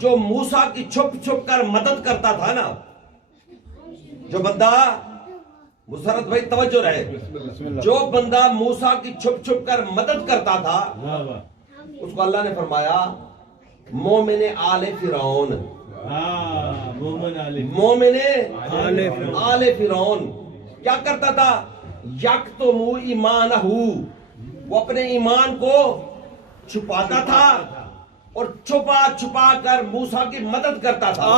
جو موسیٰ کی چھپ چھپ کر مدد کرتا تھا نا، جو بندہ، مسرت بھائی توجہ رہے، جو بندہ موسیٰ کی چھپ چھپ کر مدد کرتا تھا اس کو اللہ نے فرمایا مومن آل فرعون، مومن آل فرعون کیا کرتا تھا؟ یکتم ایمانہ، وہ اپنے ایمان کو چھپاتا تھا اور چھپا چھپا کر موسیٰ کی مدد کرتا تھا۔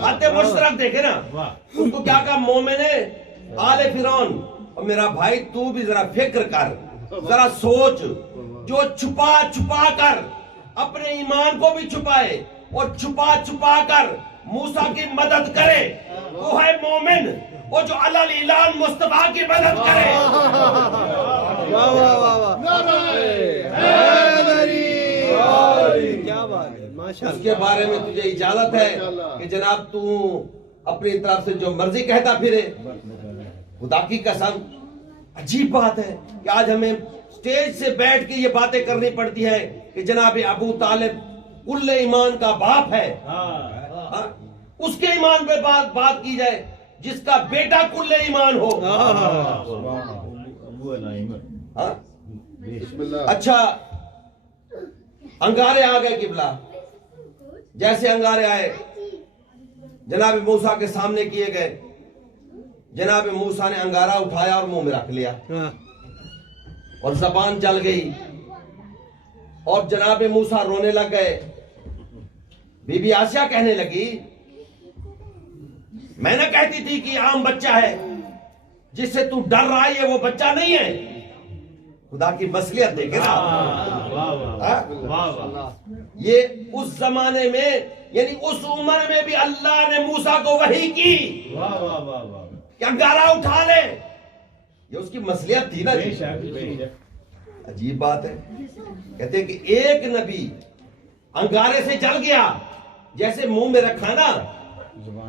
خط مشترک دیکھے نا، اس کو کیا کہا؟ مومن آل فرعون۔ اور میرا بھائی تو بھی ذرا فکر کر، ذرا سوچ، جو چھپا چھپا کر اپنے ایمان کو بھی چھپائے اور چھپا چھپا کر موسیٰ کی مدد کرے وہ ہے مومن، وہ جو علی الاعلان مصطفیٰ کی مدد کرے۔ اس کے بارے میں تجھے اجازت ہے کہ جناب تو اپنی طرف سے جو مرضی کہتا پھرے۔ خدا کی قسم عجیب بات ہے کہ آج ہمیں سٹیج سے بیٹھ کے یہ باتیں کرنی پڑتی ہے کہ جناب ابو طالب کل ایمان کا باپ ہے، اس کے ایمان پہ بات کی جائے جس کا بیٹا کل ایمان ہو۔ اچھا انگارے آ گئے قبلہ، جیسے انگارے آئے جناب موسیٰ کے سامنے کیے گئے، جناب موسیٰ نے انگارہ اٹھایا اور منہ میں رکھ لیا اور زبان جل گئی اور جناب موسیٰ رونے لگ گئے۔ بی بی آسیہ کہنے لگی میں نہ کہتی تھی کہ عام بچہ ہے، جس سے تو ڈر رہا ہے وہ بچہ نہیں ہے۔ خدا کی مصلحت دیکھے نا، یہ اس زمانے میں یعنی اس عمر میں بھی اللہ نے موسیٰ کو وحی کی کہ انگارہ اٹھا لے، یہ اس کی مصلحت تھی نا۔ عجیب بات ہے، کہتے ہیں کہ ایک نبی انگارے سے جل گیا، جیسے منہ میں رکھا نا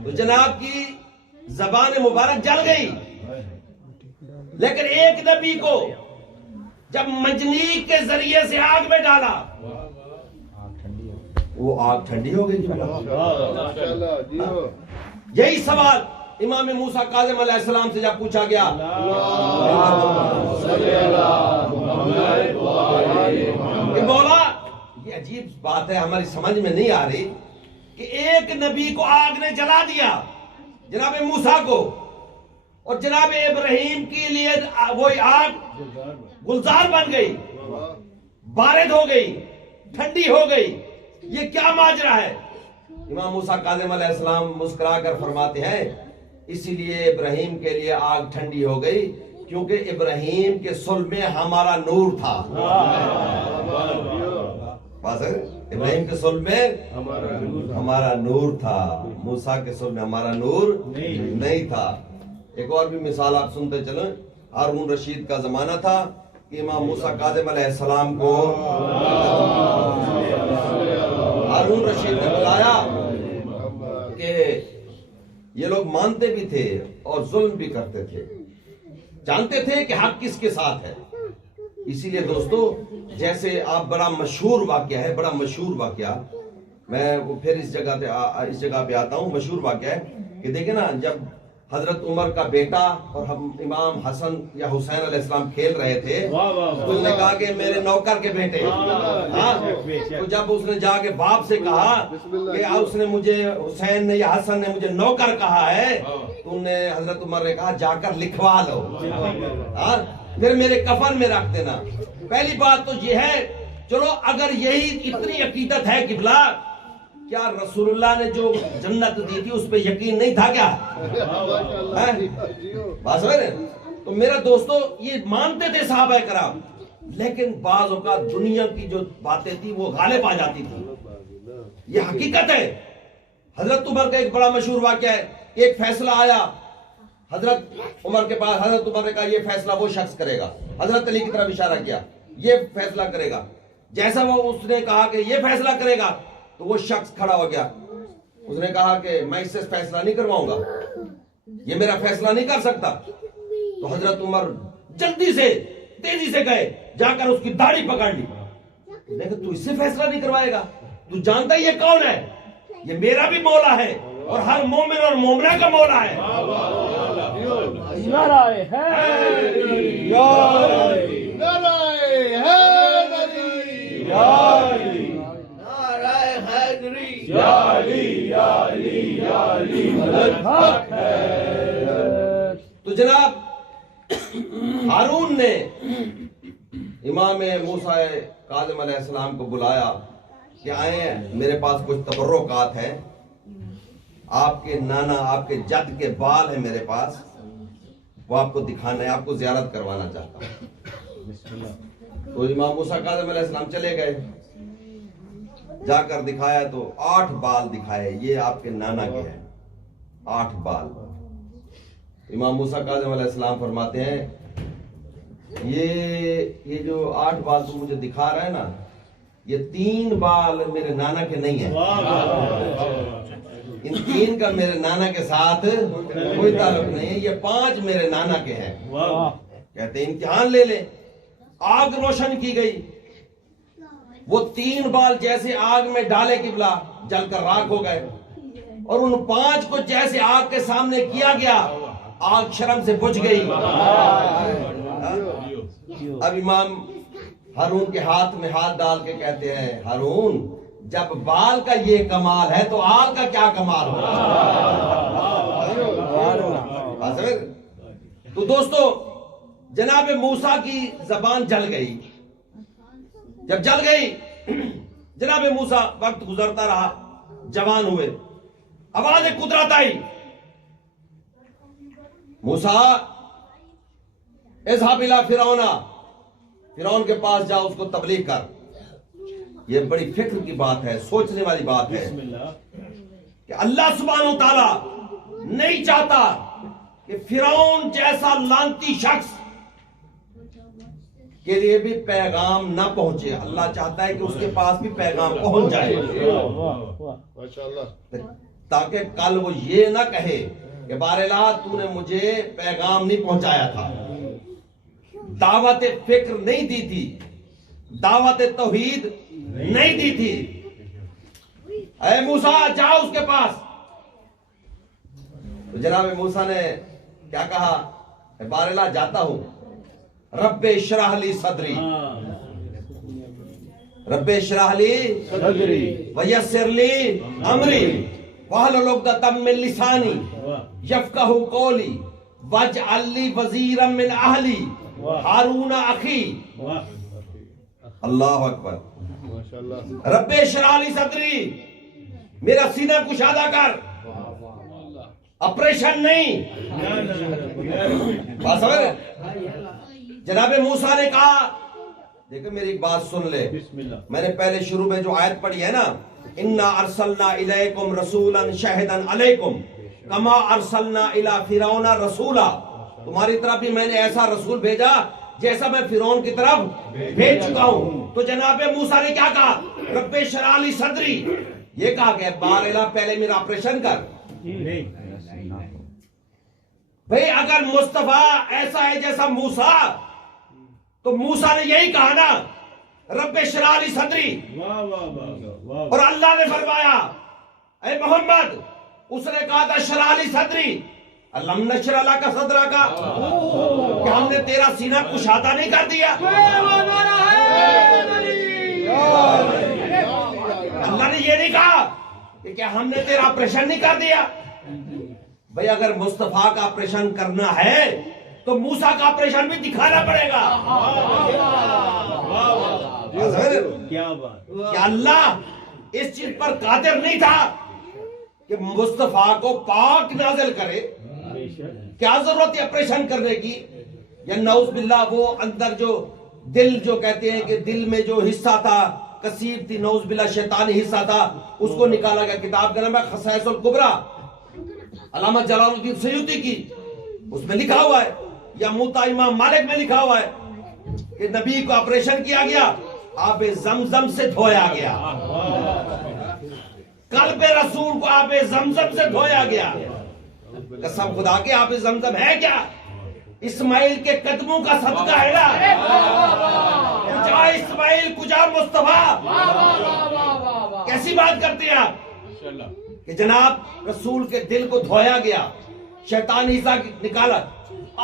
تو جناب کی زبان مبارک جل گئی، لیکن ایک نبی کو جب منجنیق کے ذریعے سے آگ میں ڈالا وہ آگ ٹھنڈی ہو گئی۔ یہی سوال امام موسیٰ کاظم علیہ السلام سے جب پوچھا گیا، کہ مولا یہ عجیب بات ہے ہماری سمجھ میں نہیں آ رہی کہ ایک نبی کو آگ نے جلا دیا جناب موسیٰ کو، اور جناب ابراہیم کے لیے وہی آگ گلزار بن گئی، بارد ہو گئی، ٹھنڈی ہو گئی، یہ کیا ماجرا ہے؟ امام موسیٰ کاظم علیہ السلام مسکرا کر فرماتے ہیں اسی لیے ابراہیم کے لیے آگ ٹھنڈی ہو گئی کیونکہ ابراہیم کے صلب میں ہمارا نور تھا۔ ابراہیم کے صلب میں ہمارا نور تھا، موسیٰ کے صلب میں ہمارا نور نہیں تھا۔ ایک اور بھی مثال آپ سنتے چلیں، ہارون رشید کا زمانہ تھا کہ امام موسیٰ کاظم علیہ السلام کو ہارون رشید نے بتایا کہ یہ لوگ مانتے بھی تھے اور ظلم بھی کرتے تھے، جانتے تھے کہ حق کس کے ساتھ ہے۔ اسی لیے دوستو جیسے آپ بڑا مشہور واقعہ ہے، بڑا مشہور واقعہ، میں وہ پھر اس جگہ پہ آتا ہوں، مشہور واقعہ ہے کہ دیکھیں نا جب حضرت عمر کا بیٹا اور ہم امام حسن یا حسین علیہ السلام کھیل رہے تھے تو انہوں نے کہا کہ میرے نوکر کے بیٹے، تو جب اس نے جا کے باپ سے کہا کہ اس نے مجھے حسین نے یا حسن نے مجھے نوکر کہا ہے، تو انہوں نے حضرت عمر نے کہا جا کر لکھوا لو، پھر میرے کفن میں رکھ دینا۔ پہلی بات تو یہ ہے، چلو اگر یہی اتنی عقیدت ہے قبلہ، کیا رسول اللہ نے جو جنت دی تھی اس پہ یقین نہیں تھا کیا؟ بات سمجھ رہے ہیں؟ تو میرا دوستو یہ مانتے تھے صحابہ کرام، لیکن بعض اوقات دنیا کی جو باتیں تھی وہ غالب آ جاتی تھی، یہ حقیقت ہے۔ حضرت عمر کا ایک بڑا مشہور واقعہ ہے، ایک فیصلہ آیا حضرت عمر کے پاس، حضرت عمر نے کہا یہ فیصلہ وہ شخص کرے گا، حضرت علی کی طرف اشارہ کیا یہ فیصلہ کرے گا، جیسا وہ اس نے کہا کہ یہ فیصلہ کرے گا تو وہ شخص کھڑا ہو گیا، اس نے کہا کہ میں اس سے فیصلہ نہیں کرواؤں گا، یہ میرا فیصلہ نہیں کر سکتا۔ تو حضرت عمر جلدی سے تیزی سے گئے، جا کر اس کی داڑھی پکڑ لی، لیکن تو اس سے فیصلہ نہیں کروائے گا؟ تو جانتا یہ کون ہے؟ یہ میرا بھی مولا ہے اور ہر مومن اور مومنہ کا مولا ہے۔ نعرہ حیدری، نعرہ حیدری، نعرہ حیدری، یا علی یا علی یا علی مدد حق ہے۔ تو جناب ہارون نے امام موسیٰ کاظم علیہ السلام کو بلایا کہ آئیں، میرے پاس کچھ تبرکات ہیں، آپ کے نانا، آپ کے جد کے بال ہیں میرے پاس، وہ آپ کو دکھانا ہے، آپ کو زیارت کروانا چاہتا ہوں۔ تو امام موسیٰ کاظم علیہ السلام چلے گئے، جا کر دکھایا تو 8 بال دکھائے، یہ آپ کے نانا کے ہیں، 8 بال۔ امام موسیٰ کاظم علیہ السلام فرماتے ہیں یہ جو 8 بال تو مجھے دکھا رہا ہے نا، یہ 3 بال میرے نانا کے نہیں ہیں، ان 3 کا میرے نانا کے ساتھ کوئی تعلق نہیں ہے، یہ 5 میرے نانا کے ہیں۔ کہتے ہیں امتحان لے لیں۔ آگ روشن کی گئی، وہ 3 بال جیسے آگ میں ڈالے قبلہ جل کر راکھ ہو گئے، اور ان 5 کو جیسے آگ کے سامنے کیا گیا، آگ شرم سے بجھ گئی۔ اب امام ہارون کے ہاتھ میں ہاتھ ڈال کے کہتے ہیں، ہارون جب بال کا یہ کمال ہے تو آگ کا کیا کمال ہوگا؟ تو دوستو، جناب موسیٰ کی زبان جل گئی۔ جب جل گئی، جناب موسیٰ وقت گزرتا رہا، جوان ہوئے، آواز قدرت آئی، موسیٰ اذهب الى فرعون، فرعون کے پاس جا، اس کو تبلیغ کر۔ یہ بڑی فکر کی بات ہے، سوچنے والی بات ہے کہ اللہ سبحانہ و تعالی نہیں چاہتا کہ فرعون جیسا لعنتی شخص کے لیے بھی پیغام نہ پہنچے۔ اللہ چاہتا ہے کہ اس کے پاس بھی پیغام پہنچ جائے، تاکہ کل وہ یہ نہ کہے کہ باراللہ تو نے مجھے پیغام نہیں پہنچایا تھا، دعوت فکر نہیں دی تھی، دعوت توحید نہیں دی تھی۔ اے موسیٰ جاؤ اس کے پاس۔ تو جناب موسیٰ نے کیا کہا؟ باراللہ جاتا ہوں، رب اشرح لی صدری، رب اشرح لی صدری ویسر لی امری واحلل عقدۃ من لسانی یفقہوا قولی واجعل لی وزیرا من اہلی ہارون اخی۔ اللہ اکبر۔ رب اشرح لی صدری، میرا سینہ کشادہ کر، آپریشن نہیں۔ بات سمجھ؟ جناب موسیٰ نے کہا، دیکھو میری ایک بات سن لے، میں نے پہلے شروع میں جو آیت پڑھی ہے نا، اِنَّا أَرْسَلْنَا إِلَيْكُمْ رَسُولًا شَاهِدًا عَلَيْكُمْ كَمَا أَرْسَلْنَا إِلَى فِرْعَوْنَ رَسُولًا، تمہاری طرف بھی میں نے ایسا رسول بھیجا جیسا میں فرعون کی طرف بھیج چکا ہوں۔ تو جناب موسیٰ نے کیا کہا؟ رب اشرح لی صدری، یہ کہا کہ باراللہ پہلے میرا آپریشن کر۔ بھئی اگر مصطفیٰ ایسا ہے جیسا موسیٰ، تو موسیٰ نے یہی کہا نا، رب اشرح لی صدری، اور اللہ نے فرمایا اے محمد، اس نے کہا تھا اشرح لی صدری، الم نشرح لک صدرک، کہ ہم نے تیرا سینہ کشادہ نہیں کر دیا؟ اللہ نے یہ نہیں کہا کہ کیا ہم نے تیرا آپریشن نہیں کر دیا؟ بھئی اگر مصطفیٰ کا آپریشن کرنا ہے تو موسیٰ کا آپریشن بھی دکھانا پڑے گا۔ کیا اللہ اس چیز پر قادر نہیں تھا کہ مصطفیٰ کو پاک نازل کرے؟ کیا ضرورت ہے آپریشن کرنے کی؟ یا نعوذ باللہ وہ اندر جو دل، جو کہتے ہیں کہ دل میں جو حصہ تھا، کثیر تھی، نعوذ باللہ شیطانی حصہ تھا، اس کو نکالا گیا۔ کتاب کا نام ہے خصائص الکبریٰ، علامہ جلال الدین سیوطی کی، اس میں لکھا ہوا ہے، یا موطا امام مالک میں لکھا ہوا ہے کہ نبی کو آپریشن کیا گیا، آب زمزم سے دھویا گیا، قلب رسول کو آب زمزم سے دھویا گیا۔ قسم خدا کے آب زمزم ہے کیا؟ اسماعیل کے قدموں کا صدقہ ہے نا۔ کجا اسماعیل کجا مصطفیٰ. کیسی بات کرتے ہیں آپ کہ جناب رسول کے دل کو دھویا گیا, شیطان عیسیٰ نکالا,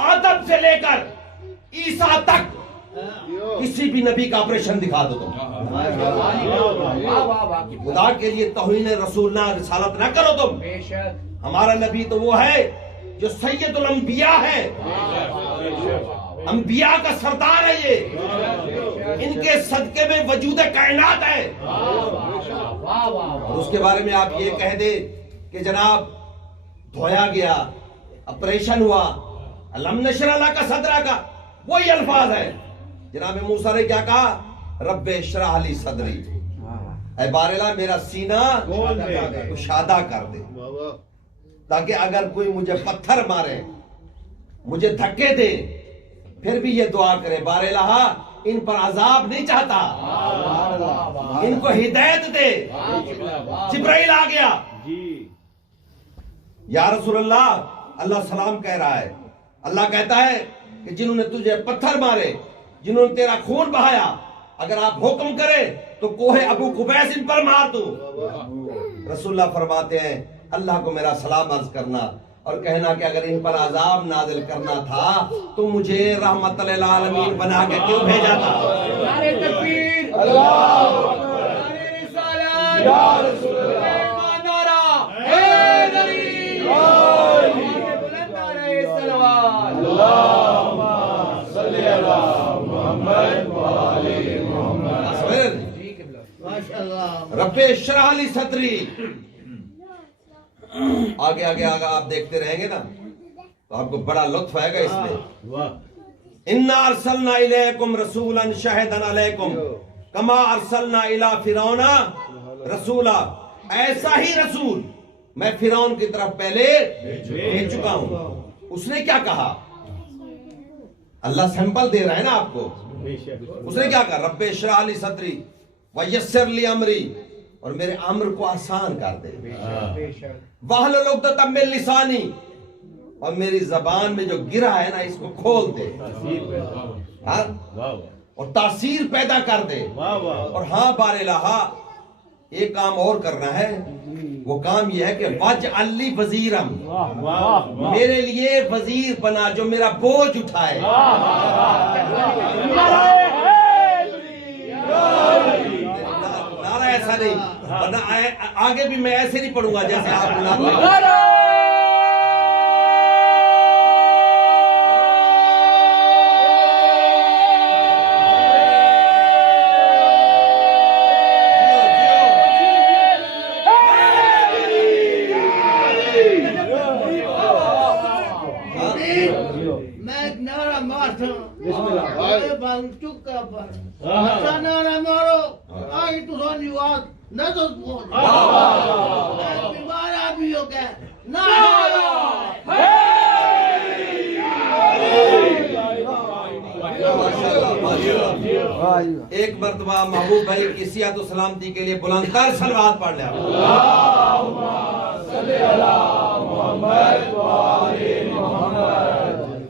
آدم سے لے کر عیسیٰ تک کسی بھی نبی کا آپریشن دکھا دو تم. خدا کے لیے توہین رسول نہ رسالت نہ کرو تم. ہمارا نبی تو وہ ہے جو سید الانبیاء ہے, انبیاء کا سردار ہے, یہ ان کے صدقے میں وجود کائنات ہے. اور اس کے بارے میں آپ یہ کہہ دیں کہ جناب دھویا گیا, آپریشن ہوا, علم نشرح لک صدرک کا وہی الفاظ ہے. جناب موسیٰ نے کیا کہا, رب اشرح لی صدری, اے باراللہ میرا سینہ کشادہ کر دے, تاکہ اگر کوئی مجھے پتھر مارے, مجھے دھکے دے, پھر بھی یہ دعا کرے باراللہ ان پر عذاب نہیں چاہتا, ان کو ہدایت دے. جبرائیل آ گیا, یا رسول اللہ, اللہ سلام کہہ رہا ہے. اللہ کہتا ہے کہ جنہوں نے تجھے پتھر مارے, جنہوں نے تیرا خون بہایا, اگر آپ حکم کرے تو کوہ ابو قبیس ان پر مار دو. رسول اللہ فرماتے ہیں اللہ کو میرا سلام عرض کرنا اور کہنا کہ اگر ان پر عذاب نازل کرنا تھا تو مجھے رحمت للعالمین بنا کے کیوں بھیجا تھا. نعرہ تکبیر, نعرہ رسالت, یا رسول اللہ, نعرہ حیدری, بلند نعرہ صلوات. اللہم صلی علی محمد وآل محمد. رب اشرح لی صدری. آگے آگے آگے آپ دیکھتے رہیں گے نا تو آپ کو بڑا لطف آئے گا اس میں. انا ارسلنا الیکم رسولا شاہدا علیکم کما ارسلنا الی فرعون رسولا. ایسا ہی رسول میں فرعون کی طرف پہلے بھیج چکا ہوں. اس نے کیا کہا, اللہ سیمپل دے رہا ہے نا آپ کو. اس نے کیا کہا, رب اشرح لی صدری ویسر لی امری, اور میرے امر کو آسان کر دے. واحلل عقدۃ من لسانی, اور میری زبان میں جو گرا ہے نا اس کو کھول دے, اور تاثیر پیدا کر دے. اور ہاں باراللہ ایک کام اور کرنا ہے, وہ کام یہ ہے کہ واجعل لی وزیرم, میرے لیے وزیر بنا جو میرا بوجھ اٹھائے. نعرہ ایسا نہیں, آگے بھی میں ایسے نہیں پڑھوں گا جیسے آپ بلا. نعرہ مارو آئی تو سونی وات نہ تو بول بیمار آدمی ہو گیا. ایک مرتبہ محبوب بھائی کی صحت و سلامتی کے لیے بلند تر صلوات پڑھ لیا.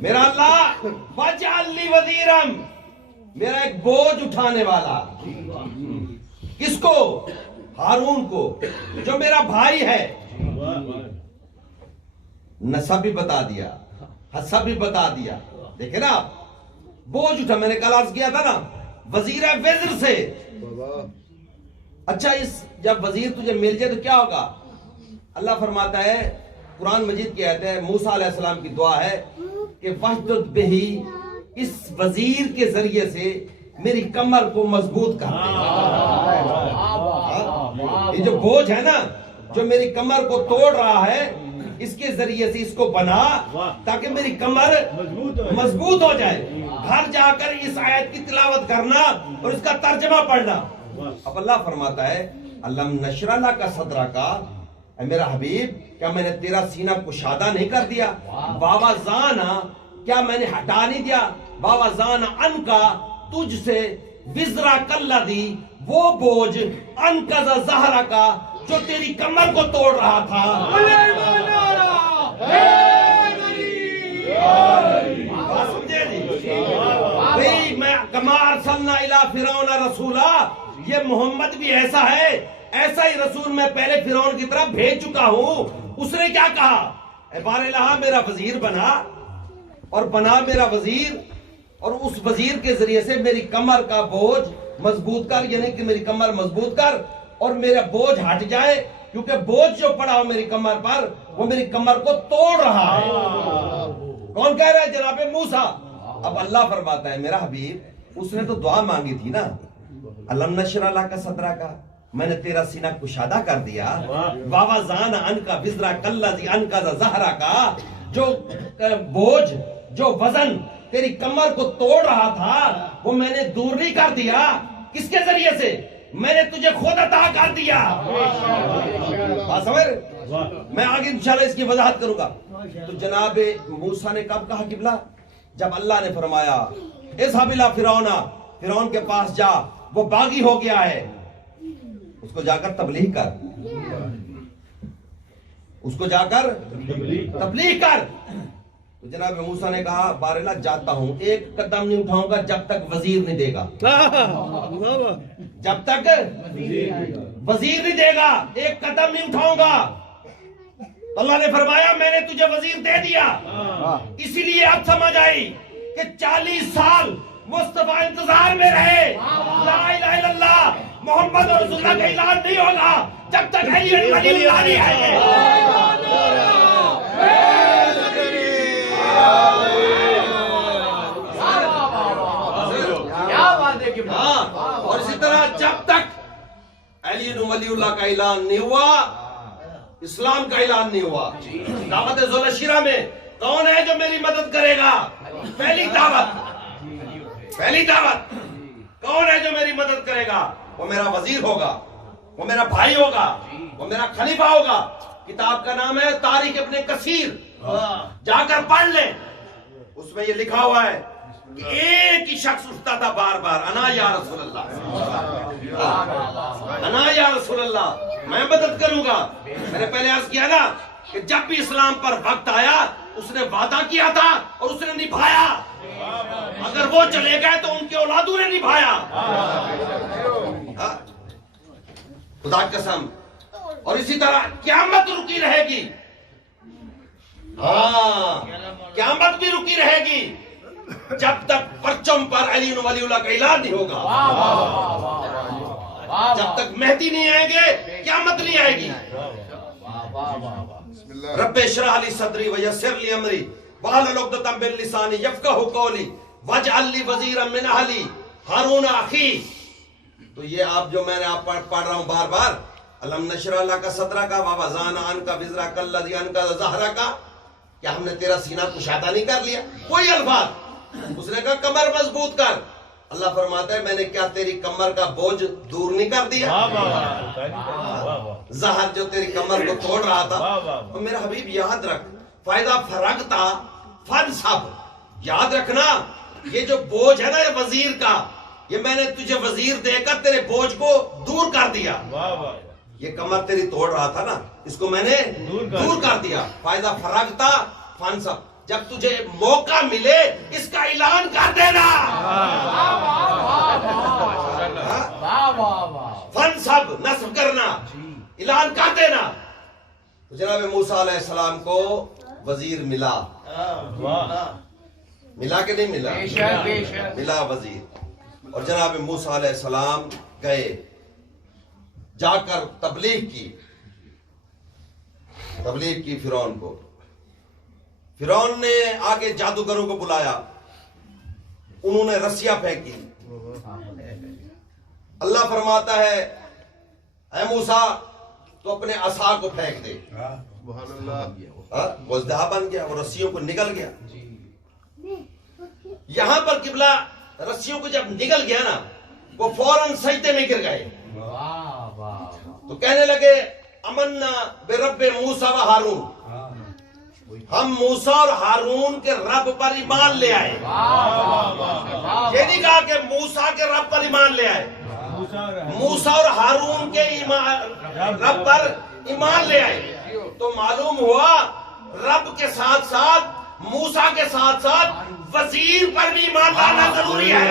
میرا اللہ واجعل لی وزیرم, میرا ایک بوجھ اٹھانے والا. کس کو, ہارون کو, جو میرا بھائی ہے. نسب بھی بتا دیا, حسب بھی بتا دیا. دیکھیں نا آپ, بوجھ اٹھا, میں نے کل عرض کیا تھا نا وزیر وزر سے. اچھا اس جب وزیر تجھے مل جائے تو کیا ہوگا. اللہ فرماتا ہے قرآن مجید کی آیت ہے, موسیٰ علیہ السلام کی دعا ہے کہ وحدت بہی, اس وزیر کے ذریعے سے میری کمر کو مضبوط کر دے. یہ جو بوجھ ہے نا جو میری کمر کو توڑ رہا ہے, اس کے ذریعے سے اس کو بنا تاکہ میری کمر مضبوط ہو جائے. گھر جا کر اس آیت کی تلاوت کرنا اور اس کا ترجمہ پڑھنا. اب اللہ فرماتا ہے علم نشرح لک صدرک, اے میرا حبیب کیا میں نے تیرا سینہ کشادہ نہیں کر دیا. بابا زانا, کیا میں نے ہٹا نہیں دیا. بابا زانا ان کا تجھ سے وزرا کلذی, وہ بوجھ انقذ ظہرک کا جو تیری کمر کو توڑ رہا تھا. سمجھے جی بھئی, میں کما ارسلنا الی فرعون رسولا، یہ محمد بھی ایسا ہے، ایسا ہی رسول میں پہلے فرعون کی طرف بھیج چکا ہوں۔ اس نے کیا کہا؟ اے بار الہ میرا وزیر بنا، اور بنا میرا وزیر، اور اس وزیر کے ذریعے سے میری کمر کا بوجھ مضبوط کر، یعنی کہ میری کمر مضبوط کر اور میرا بوجھ ہٹ جائے، کیونکہ بوجھ جو پڑا ہو میری کمر پر وہ میری کمر کو توڑ رہا ہے۔ کون کہہ رہا ہے؟ جناب موسیٰ۔ اب اللہ فرماتا ہے میرا حبیب، اس نے تو دعا مانگی تھی نا، الم نشرح لک صدرک، میں نے تیرا سینہ کشادہ کر دیا، ووضعنا عنک وزرک الذی انقض ظہرک، جو بوجھ، جو وزن تیری کمر کو توڑ رہا تھا وہ میں نے دور نہیں کر دیا۔ کس کے ذریعے سے؟ میں نے تجھے خود عطا کر دیا۔ بات سمجھ؟ میں آگے انشاءاللہ اس کی وضاحت کروں گا۔ تو جناب موسیٰ نے کب کہا قبلہ؟ جب اللہ نے فرمایا اذهب الی فرعون، فرعون کے پاس جا، وہ باغی ہو گیا ہے، اس کو جا کر تبلیغ کر، اس کو جا کر تبلیغ کر۔ تو جناب موسیٰ نے کہا بارلہ جاتا ہوں، ایک قدم نہیں اٹھاؤں گا جب تک وزیر نہیں دے گا، جب تک وزیر نہیں دے گا ایک قدم نہیں اٹھاؤں گا۔ اللہ نے فرمایا میں نے تجھے وزیر دے دیا، اسی لیے اب سمجھ آئی کہ 40 سال مصطفیٰ انتظار میں رہے، لا الہ الا اللہ محمد رسول اللہ کا اعلان نہیں ہوگا جب تک علی ولی اللہ نہیں آئے۔ اور اسی طرح جب تک علی ولی اللہ کا اعلان نہیں ہوا، اسلام کا اعلان نہیں ہوا۔ دعوت ذوالعشیرہ میں کون ہے جو میری مدد کرے گا؟ پہلی دعوت کون ہے جو میری مدد کرے گا؟ وہ میرا وزیر ہوگا، وہ میرا بھائی ہوگا، وہ میرا خلیفہ ہوگا۔ کتاب کا نام ہے تاریخ ابن کثیر، جا کر پڑھ لیں، اس میں یہ لکھا ہوا ہے کہ ایک ہی شخص اٹھتا تھا بار بار، انا یا رسول اللہ، انا یا رسول اللہ، میں مدد کروں گا۔ میں نے پہلے عرض کیا نا کہ جب بھی اسلام پر وقت آیا اس نے وعدہ کیا تھا اور اس نے نبھایا، اگر وہ چلے گئے تو ان کے اولادوں نے نبھایا، خدا کی قسم۔ اور اسی طرح قیامت رکی رہے گی، قیامت بھی رکی رہے گی جب تک پرچم پر علی ولی اللہ کا اعلان نہیں ہوگا، جب تک مہدی نہیں آئیں گے قیامت نہیں آئے گی۔ رب اشرح لی صدری ویسر لی امری واحلل عقدۃ من لسانی یفقہوا قولی واجعل لی وزیرا من اہلی ہارون اخی۔ تو یہ آپ جو میں نے آپ پڑھ رہا ہوں بار بار، الم نشرح لک صدرک ووضعنا عنک وزرک الذی انقض ظہرک، کیا ہم نے تیرا سینہ کشادہ نہیں کر لیا؟ کوئی الفاظ، اس نے کہا کمر مضبوط کر، اللہ فرماتا ہے میں نے کیا تیری کمر کا بوجھ دور نہیں کر دیا؟ زہر جو تیری کمر کو توڑ رہا تھا۔ اور میرا حبیب یاد رکھ، فائدہ فرغتا فانصب، یاد رکھنا یہ جو بوجھ ہے نا یہ وزیر کا، یہ میں نے تجھے وزیر دے کر تیرے بوجھ کو دور کر دیا۔ یہ کمر تیری توڑ رہا تھا نا، اس کو میں نے دور کر دیا۔ فائدہ فرغتا فانصب، جب تجھے موقع ملے اس کا اعلان کر دینا، فانصب نصب کرنا، اعلان کر دینا۔ جناب موسیٰ علیہ السلام کو وزیر ملا، ملا کہ نہیں ملا؟ ملا وزیر۔ اور جناب موسیٰ علیہ السلام گئے، جا کر تبلیغ کی فرعون کو۔ فرعون نے آگے جادوگروں کو بلایا، انہوں نے رسیاں پھینکی۔ اللہ فرماتا ہے اے موسیٰ تو اپنے عصا کو پھینک دے، وہ اژدہا بن گیا، وہ رسیوں کو نگل گیا۔ یہاں پر قبلہ رسیوں کو جب نگل گیا نا، وہ فوراً سجدے میں گر گئے، تو کہنے لگے امنا برب موسیٰ و ہارون، ہم موسیٰ اور ہارون کے رب پر ایمان لے آئے۔ یہ نہیں کہا کہ موسیٰ کے رب پر ایمان لے آئے، موسیٰ اور ہارون کے رب پر ایمان لے آئے۔ تو معلوم ہوا رب کے ساتھ ساتھ موسیٰ کے ساتھ ساتھ وزیر پر بھی ایمان لانا ضروری ہے.